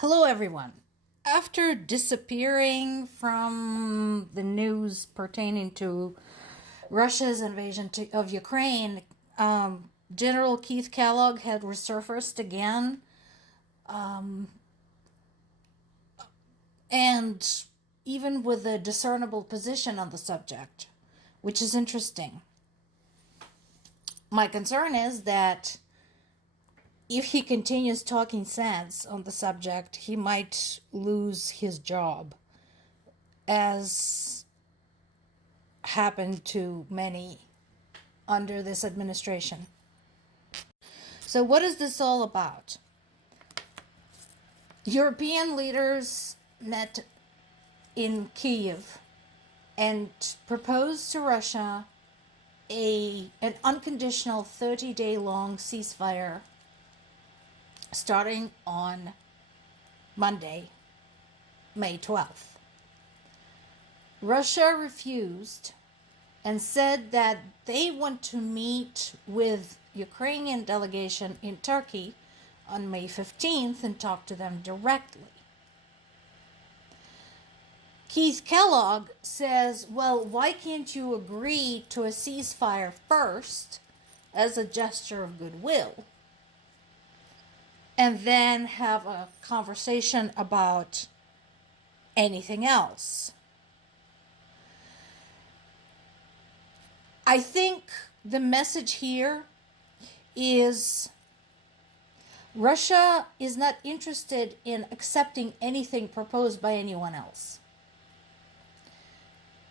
Hello, everyone. After disappearing from the news pertaining to Russia's invasion of Ukraine, General Keith Kellogg had resurfaced again, and even with a discernible position on the subject, which is interesting. My concern is that if he continues talking sense on the subject, he might lose his job, as happened to many under this administration. So, what is this all about? European leaders met in Kyiv and proposed to Russia an unconditional 30-day long ceasefire starting on Monday, May 12th. Russia refused and said that they want to meet with Ukrainian delegation in Turkey on May 15th and talk to them directly. Keith Kellogg says, well, why can't you agree to a ceasefire first as a gesture of goodwill and then have a conversation about anything else? I think the message here is Russia is not interested in accepting anything proposed by anyone else.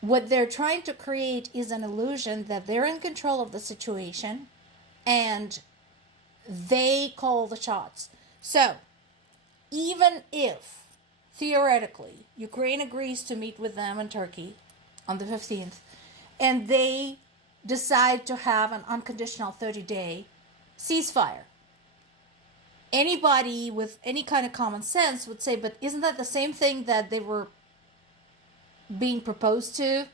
What they're trying to create is an illusion that they're in control of the situation and they call the shots. So, even if, theoretically, Ukraine agrees to meet with them in Turkey on the 15th, and they decide to have an unconditional 30-day ceasefire, anybody with any kind of common sense would say, but isn't that the same thing that they were being proposed to,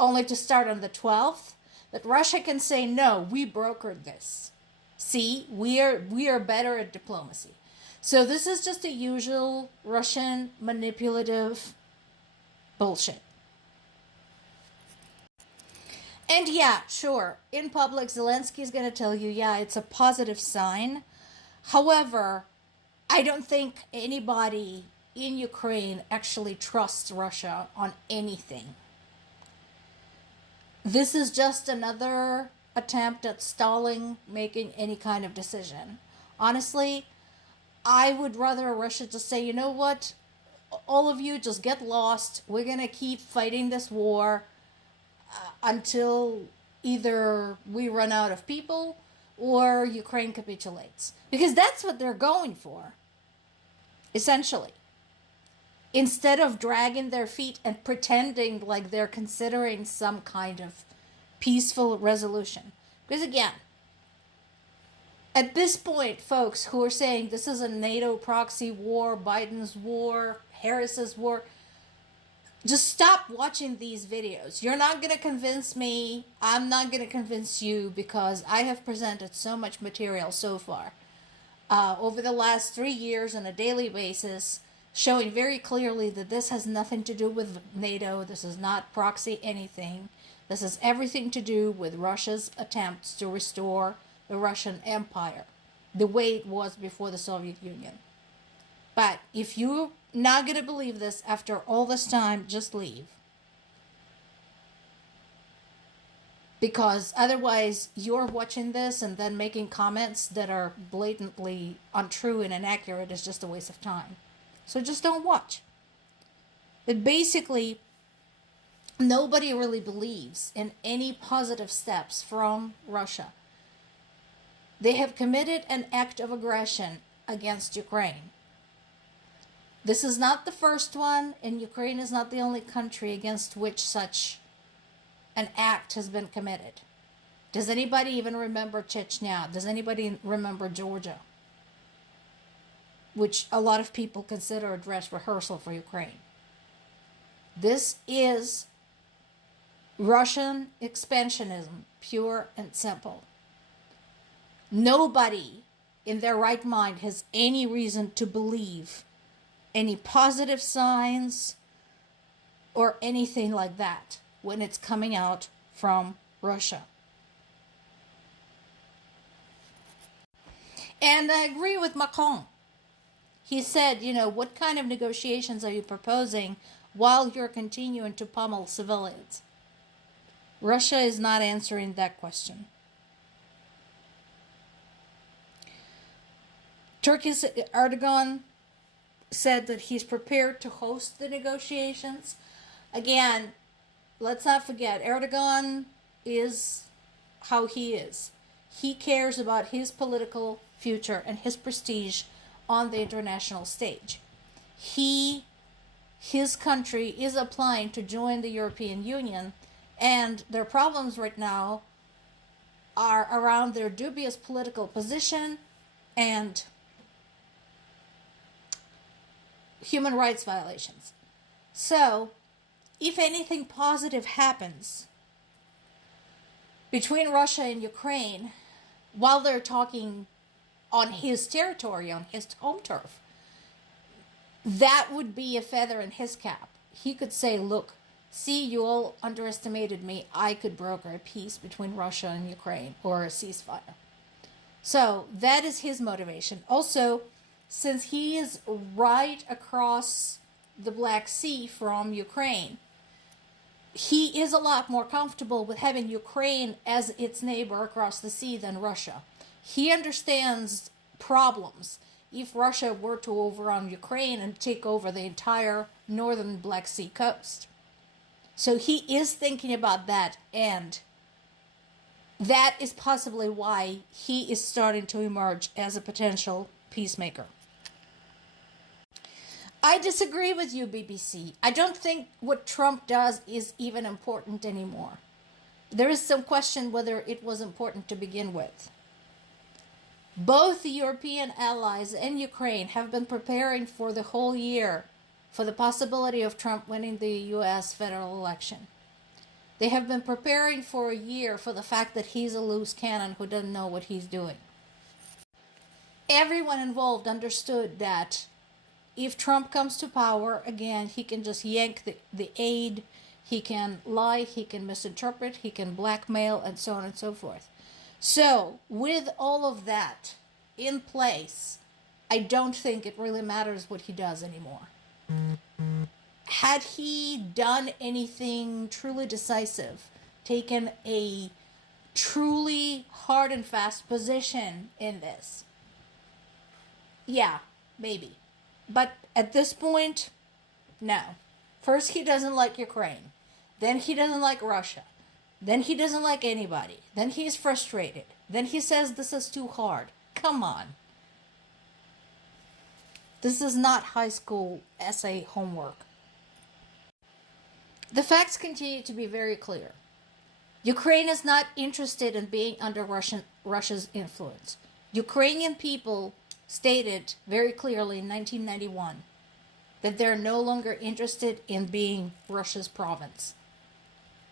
only to start on the 12th? That Russia can say, no, we brokered this. See, we are better at diplomacy. So this is just the usual Russian manipulative bullshit. And yeah, sure, in public, Zelensky is going to tell you, yeah, it's a positive sign. However, I don't think anybody in Ukraine actually trusts Russia on anything. This is just another attempt at stalling making any kind of decision. Honestly, I would rather Russia just say, you know what, all of you just get lost. We're going to keep fighting this war until either we run out of people or Ukraine capitulates. Because that's what they're going for, essentially. Instead of dragging their feet and pretending like they're considering some kind of peaceful resolution. Because again, at this point, folks who are saying this is a NATO proxy war, Biden's war, Harris's war, just stop watching these videos. You're not going to convince me. I'm not going to convince you, because I have presented so much material so far over the last 3 years on a daily basis, showing very clearly that this has nothing to do with NATO. This is not proxy anything. This has everything to do with Russia's attempts to restore the Russian Empire the way it was before the Soviet Union. But if you're not going to believe this after all this time, just leave. Because otherwise you're watching this and then making comments that are blatantly untrue and inaccurate is just a waste of time. So just don't watch. But basically, nobody really believes in any positive steps from Russia. They have committed an act of aggression against Ukraine. This is not the first one, and Ukraine is not the only country against which such an act has been committed. Does anybody even remember Chechnya? Does anybody remember Georgia? Which a lot of people consider a dress rehearsal for Ukraine. This is Russian expansionism, pure and simple. Nobody in their right mind has any reason to believe any positive signs or anything like that when it's coming out from Russia. And I agree with Macron. He said, what kind of negotiations are you proposing while you're continuing to pummel civilians? Russia is not answering that question. Turkey's Erdogan said that he's prepared to host the negotiations. Again, let's not forget, Erdogan is how he is. He cares about his political future and his prestige on the international stage. His country is applying to join the European Union, and their problems right now are around their dubious political position and human rights violations. So, if anything positive happens between Russia and Ukraine while they're talking on his territory, on his home turf, that would be a feather in his cap. He could say, look, see, you all underestimated me. I could broker a peace between Russia and Ukraine, or a ceasefire. So that is his motivation. Also, since he is right across the Black Sea from Ukraine, he is a lot more comfortable with having Ukraine as its neighbor across the sea than Russia. He understands problems if Russia were to overrun Ukraine and take over the entire northern Black Sea coast. So he is thinking about that, and that is possibly why he is starting to emerge as a potential peacemaker. I disagree with you, BBC. I don't think what Trump does is even important anymore. There is some question whether it was important to begin with. Both the European allies and Ukraine have been preparing for the whole year for the possibility of Trump winning the U.S. federal election. They have been preparing for a year for the fact that he's a loose cannon who doesn't know what he's doing. Everyone involved understood that if Trump comes to power, again, he can just yank the aid, he can lie, he can misinterpret, he can blackmail, and so on and so forth. So, with all of that in place, I don't think it really matters what he does anymore. Had he done anything truly decisive, taken a truly hard and fast position in this, yeah, maybe. But at this point, no. First, he doesn't like Ukraine. Then he doesn't like Russia. Then he doesn't like anybody. Then he's frustrated. Then he says this is too hard. Come on. This is not high school essay homework. The facts continue to be very clear. Ukraine is not interested in being under Russia's influence. Ukrainian people stated very clearly in 1991 that they're no longer interested in being Russia's province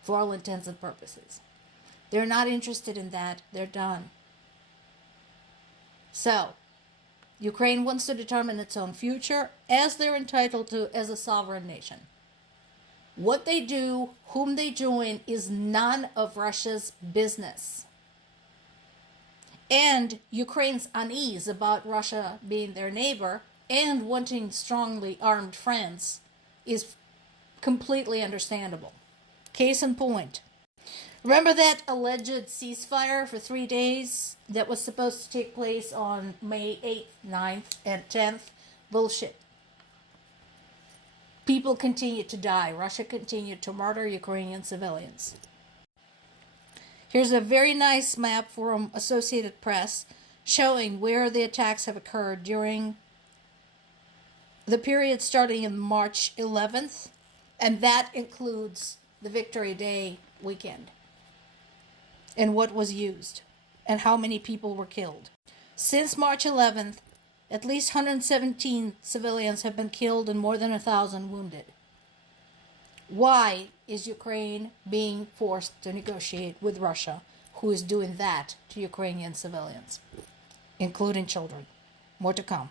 for all intents and purposes. They're not interested in that. They're done. So, Ukraine wants to determine its own future as they're entitled to as a sovereign nation. What they do, whom they join, is none of Russia's business. And Ukraine's unease about Russia being their neighbor and wanting strongly armed friends is completely understandable. Case in point. Remember that alleged ceasefire for 3 days that was supposed to take place on May 8th, 9th, and 10th? Bullshit. People continued to die. Russia continued to murder Ukrainian civilians. Here's a very nice map from Associated Press showing where the attacks have occurred during the period starting in March 11th, and that includes the Victory Day weekend, and what was used, and how many people were killed. Since March 11th, at least 117 civilians have been killed and more than 1,000 wounded. Why is Ukraine being forced to negotiate with Russia, who is doing that to Ukrainian civilians? including children. More to come.